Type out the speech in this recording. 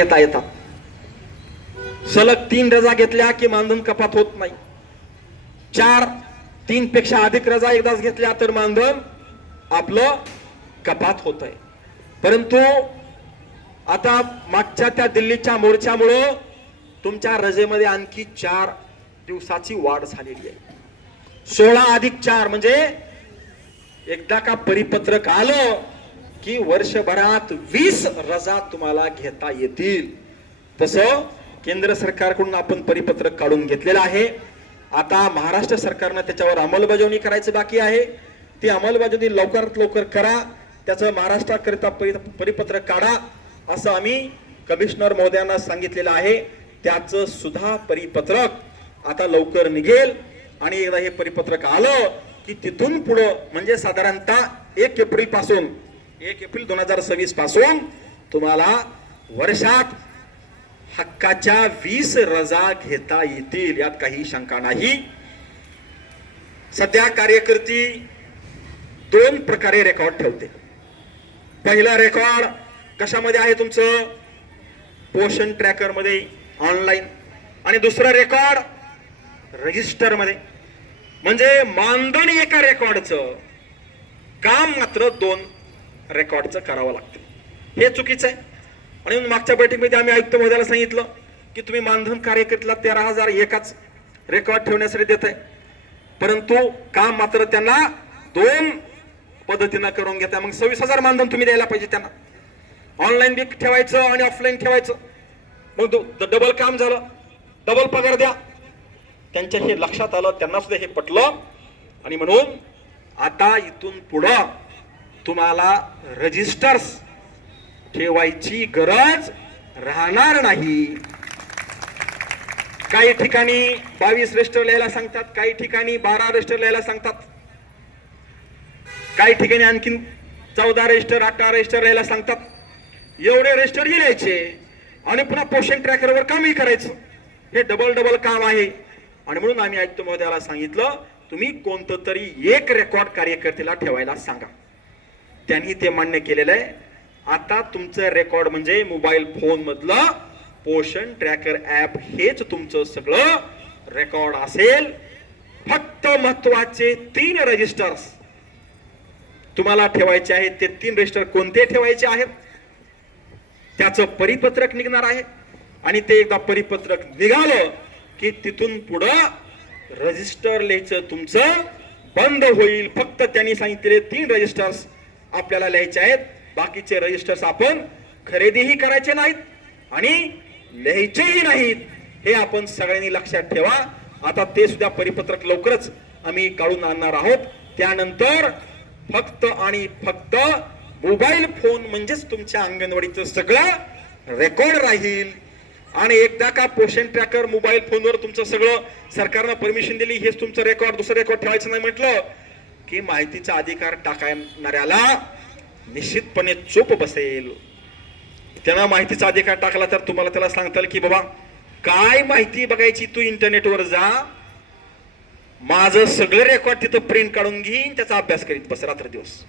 घेता येतात. सलग 3 रजा घेतल्या की मानधन कपात होत नाही. 3 पेक्षा अधिक रजा एकदाच घेतल्या तर मानधन आपलं कपात होत आहे. परंतु आता मागच्या त्या दिल्लीच्या मोर्चामुळं तुमच्या रजेमध्ये आणखी 4 दिवसाची वाढ झालेली आहे. 16 अधिक 4 म्हणजे एकदा का परिपत्रक आलं की वर्षभरात 20 रजा तुम्हाला घेता येतील. तसं केंद्र सरकारकडून आपण परिपत्रक काढून घेतलेलं आहे. आता महाराष्ट्र सरकारनं त्याच्यावर अंमलबजावणी करायचं बाकी आहे. ती अंमलबजावणी लवकरात लवकर करा. त्याचं महाराष्ट्राकरिता परिपत्रक काढा असं आम्ही कमिशनर महोदयांना सांगितलेलं आहे. त्याचं सुद्धा परिपत्रक आता लवकर निघेल आणि एकदा हे परिपत्रक आलं की तिथून पुढं म्हणजे साधारणतः 1 एप्रिल 2026 पासून तुम्हाला वर्षात हक्काच्या 20 रजा घेता येतील. यात काही शंका नाही. सध्या कार्यकर्ती 2 प्रकारे रेकॉर्ड ठेवते. पहिला रेकॉर्ड कशामध्ये आहे तुमचं? पोषण ट्रॅकर मध्ये ऑनलाईन. आणि दुसरा रेकॉर्ड रजिस्टर मध्ये. म्हणजे मानधन एका रेकॉर्डचं, काम मात्र 2 रेकॉर्डचं करावं लागतं. हे चुकीचं आहे. आणि मागच्या बैठकीमध्ये आम्ही आयुक्त महोदयाला सांगितलं की तुम्ही मानधन कार्यकर्त्याला 13,000 एकाच रेकॉर्ड ठेवण्यासाठी देत आहे, परंतु काम मात्र त्यांना 2 पद्धतीनं करून घेता. मग 26,000 मानधन तुम्ही द्यायला पाहिजे त्यांना. ऑनलाईन बी ठेवायचं आणि ऑफलाईन ठेवायचं. मग डबल काम झालं, डबल पगार द्या. त्यांच्या हे लक्षात आलं, त्यांना सुद्धा हे पटलं. आणि म्हणून आता इथून पुढं तुम्हाला रजिस्टर्स ठेवायची गरज राहणार नाही. काही ठिकाणी 22 रजिस्टर लिहायला सांगतात, काही ठिकाणी 12 रजिस्टर लिहायला सांगतात, काही ठिकाणी आणखीन 14 रजिस्टर 18 रजिस्टर लिहायला सांगतात. एवढे रजिस्टर लिहायचे आणि पुन्हा पोषण ट्रॅकरवर कामही करायचं. हे डबल काम आहे. आणि म्हणून आम्ही आयुक्त महोदयाला सांगितलं तुम्ही कोणतं तरी एक रेकॉर्ड कार्यकर्त्याला ठेवायला सांगा. त्यांनी ते मान्य केलेलं आहे. आता तुमचं रेकॉर्ड म्हणजे मोबाईल फोन मधलं पोषण ट्रॅकर ऍप हेच तुमचं सगळं रेकॉर्ड असेल. फक्त महत्वाचे 3 रजिस्टर्स तुम्हाला ठेवायचे आहेत. ते 3 रजिस्टर कोणते ठेवायचे आहेत त्याचं परिपत्रक निघणार आहे. आणि ते एकदा परिपत्रक निघालं की तिथून पुढं रजिस्टर लिहायचं तुमचं बंद होईल. फक्त त्यांनी सांगितलेले 3 रजिस्टर्स आपल्याला लिहायचे आहेत. बाकीचे रजिस्टर्स आपण खरेदीही करायचे नाहीत आणि लिहायचेही नाहीत. हे आपण सगळ्यांनी लक्षात ठेवा. आता ते सुद्धा परिपत्रक लवकरच आम्ही काढून आणणार आहोत. त्यानंतर फक्त आणि फक्त मोबाईल फोन म्हणजेच तुमच्या अंगणवाडीचं सगळं रेकॉर्ड राहील. आणि एकदा का पोषण ट्रॅकर मोबाईल फोनवर तुमचं सगळं सरकारनं परमिशन दिली, हेच तुमचं रेकॉर्ड, दुसरं रेकॉर्ड ठेवायचं नाही म्हटलं की माहितीचा अधिकार टाकणाऱ्याला निश्चितपणे चोप बसेल. त्यांना माहितीचा अधिकार टाकला तर तुम्हाला त्याला सांगताल की बाबा काय माहिती बघायची, तू इंटरनेटवर जा, माझं सगळं रेकॉर्ड तिथं प्रिंट काढून घेईन, त्याचा अभ्यास करीत बस रात्र दिवस.